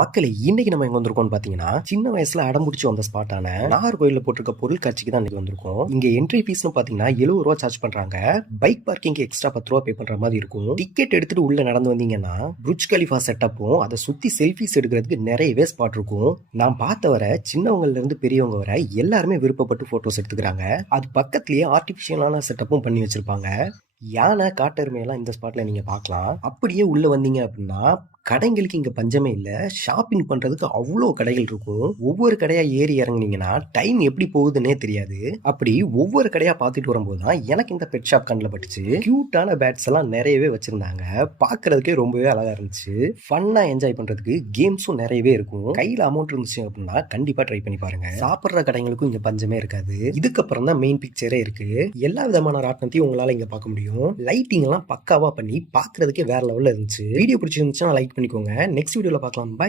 மக்களே இன்னைக்கு நம்ம எங்க வந்திருக்கோம்னு பாத்தீங்கன்னா, சின்ன வயசுல அடம்புடிச்சு வந்த ஸ்பாட்டான நாகர்கோயில்ல போட்டிருக்க பொருள் காட்சிக்கு தான் இன்னைக்கு வந்திருக்கோம். இங்க என்ட்ரி ஃபீஸ்னு பாத்தீங்கன்னா ரூ. 70 சார்ஜ் பண்றாங்க. பைக் பார்க்கிங்க்கு எக்ஸ்ட்ரா ரூ. 10 பே பண்ற மாதிரி இருக்கும். டிக்கெட் எடுத்துட்டு உள்ள நடந்து வந்தீங்கன்னா புர்ஜ் கலிஃபா செட்டப்பும் அதை சுத்தி செல்ஃபிஸ் எடுக்கிறதுக்கு நிறையவே ஸ்பாட் இருக்கும். நான் பார்த்த வர சின்னவங்கல இருந்து பெரியவங்க வர எல்லாருமே விருப்பப்பட்டு போட்டோஸ் எடுத்துக்கிறாங்க. அது பக்கத்துலயே ஆர்டிபிஷியலான செட்டப்பும் பண்ணி வச்சிருப்பாங்க. யானை காட்டெருமையெல்லாம் இந்த ஸ்பாட்ல நீங்க பார்க்கலாம். அப்படியே உள்ள வந்தீங்க அப்படின்னா கடைங்களுக்கு இங்க பஞ்சமே இல்ல. ஷாப்பிங் பண்றதுக்கு அவ்வளோ கடைகள் இருக்கும். ஒவ்வொரு கடையா ஏறி இறங்குனீங்கன்னா டைம் எப்படி போகுதுன்னே தெரியாது. அப்படி ஒவ்வொரு கடையா பார்த்துட்டு வரும்போது தான் எனக்கு இந்த பெட் ஷாப் கண்ணில் பட்டுச்சு. கியூட்டான பேட்ஸ் எல்லாம் நிறையவே வச்சிருந்தாங்க. பார்க்கறதுக்கே ரொம்பவே அழகா இருந்துச்சு. ஃபன்னா என்ஜாய் பண்றதுக்கு கேம்ஸும் நிறையவே இருக்கும். கையில அமௌண்ட் இருந்துச்சு அப்படின்னா கண்டிப்பா ட்ரை பண்ணி பாருங்க. சாப்பிட்ற கடைகளுக்கும் இங்க பஞ்சமே இருக்காது. இதுக்கப்புறம் தான் மெயின் பிக்சரே இருக்கு. எல்லா விதமான ராட்டினத்தையும் உங்களால இங்க பார்க்க முடியும். லைட்டிங் எல்லாம் பக்காவா பண்ணி பார்க்கறதுக்கே வேற லெவல்ல இருந்துச்சு. வீடியோ பிடிச்சிருந்துச்சுன்னா லைக் பண்ணிக்கோங்க. நெக்ஸ்ட் வீடியோல பார்க்கலாம். பை.